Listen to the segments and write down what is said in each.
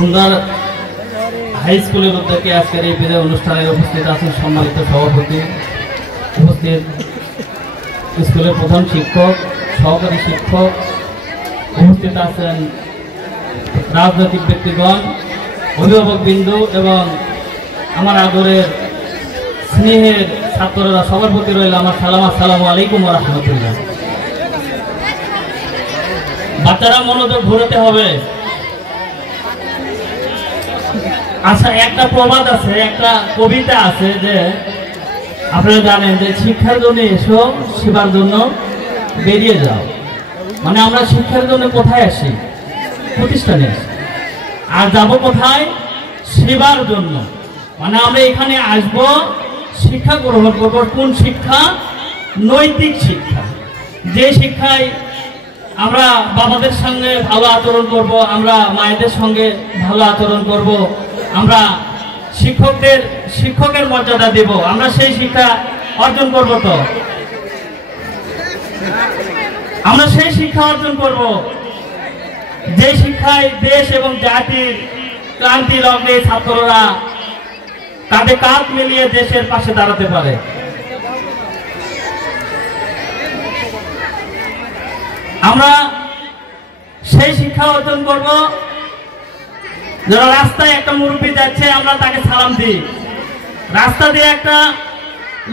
ধুমদার high স্কুলের উদ্যোগে আজকের এই বিদায় অনুষ্ঠানের উপস্থিত আছেন সম্মানিত সভাপতি, উপস্থিত স্কুলের প্রধান শিক্ষক, সহকারী শিক্ষক, উপস্থিত আছেন রাজনৈতিক ব্যক্তিগণ, অভিভাবকবৃন্দ এবং আমার আদরের স্নেহের ছাত্ররা, সবার প্রতি রইল আমার সালাম। আসসালামু আলাইকুম ওয়া রাহমাতুল্লাহ। বাচ্চারা মনোযোগ ঘুরাতে হবে। আচ্ছা, একটা প্রবাদ আছে, একটা কবিতা আছে যে আপনারা জানেন যে শিক্ষার জন্য এসো, সেবার জন্য বেরিয়ে যাও। মানে আমরা শিক্ষার জন্য কোথায় আসি? প্রতিষ্ঠানে আসি। আর যাব কোথায়? সেবার জন্য। মানে আমরা এখানে আসব, শিক্ষা গ্রহণ করব। কোন শিক্ষা? নৈতিক শিক্ষা। যে শিক্ষায় আমরা বাবাদের সঙ্গে ভালো আচরণ করব, আমরা মায়েদের সঙ্গে ভালো আচরণ করব, আমরা শিক্ষকের মর্যাদা দেব, আমরা সেই শিক্ষা অর্জন করব। তো আমরা সেই শিক্ষা অর্জন করব যে শিক্ষায় দেশ এবং জাতির ক্রান্তি লগ্নে ছাত্ররা কাঁধে কাঁধ মিলিয়ে দেশের পাশে দাঁড়াতে পারে। আমরা সেই শিক্ষা অর্জন করব যারা রাস্তায় একটা মুরব্বী যাচ্ছে, আমরা তাকে সালাম দিই। রাস্তা দিয়ে একটা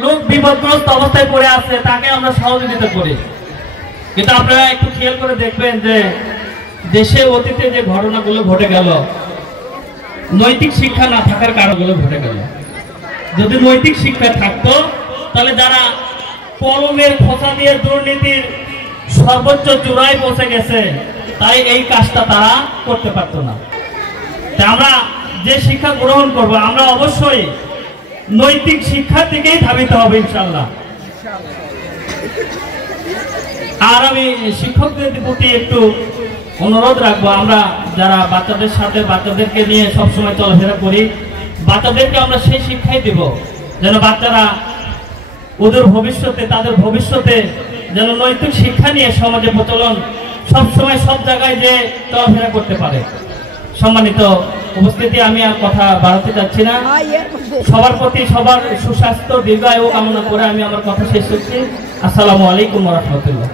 লোক বিপদগ্রস্ত অবস্থায় পড়ে আছে, তাকে আমরা সহযোগিতা করি। কিন্তু আপনারা একটু খেয়াল করে দেখবেন যে দেশে অতীতে যে ঘটনাগুলো ঘটে গেল, নৈতিক শিক্ষা না থাকার কারণগুলো ঘটে গেল। যদি নৈতিক শিক্ষা থাকতো তাহলে যারা কলমের খোঁচা দিয়ে দুর্নীতির সর্বোচ্চ চূড়ায় পৌঁছে গেছে, তাই এই কাজটা তারা করতে পারতো না। আমরা যে শিক্ষা গ্রহণ করব, আমরা অবশ্যই নৈতিক শিক্ষার দিকেই ধাবিত হবে ইনশাআল্লাহ। আর আমি শিক্ষকদের প্রতি একটু অনুরোধ রাখবো, আমরা যারা বাচ্চাদের সাথে বাচ্চাদেরকে নিয়ে সবসময় চলাফেরা করি, বাচ্চাদেরকে আমরা সেই শিক্ষাই দেব যেন বাচ্চারা ওদের ভবিষ্যতে, তাদের ভবিষ্যতে যেন নৈতিক শিক্ষা নিয়ে সমাজে প্রচলন সবসময় সব জায়গায় যে চলাফেরা করতে পারে। সম্মানিত উপস্থিতি, আমি আর কথা বাড়াতে চাচ্ছি না। সবার প্রতি সবার সুস্বাস্থ্য দীর্ঘায়ু কামনা করে আমি আমার কথা শেষ করছি। আসসালামু আলাইকুম ওয়া রাহমাতুল্লাহ।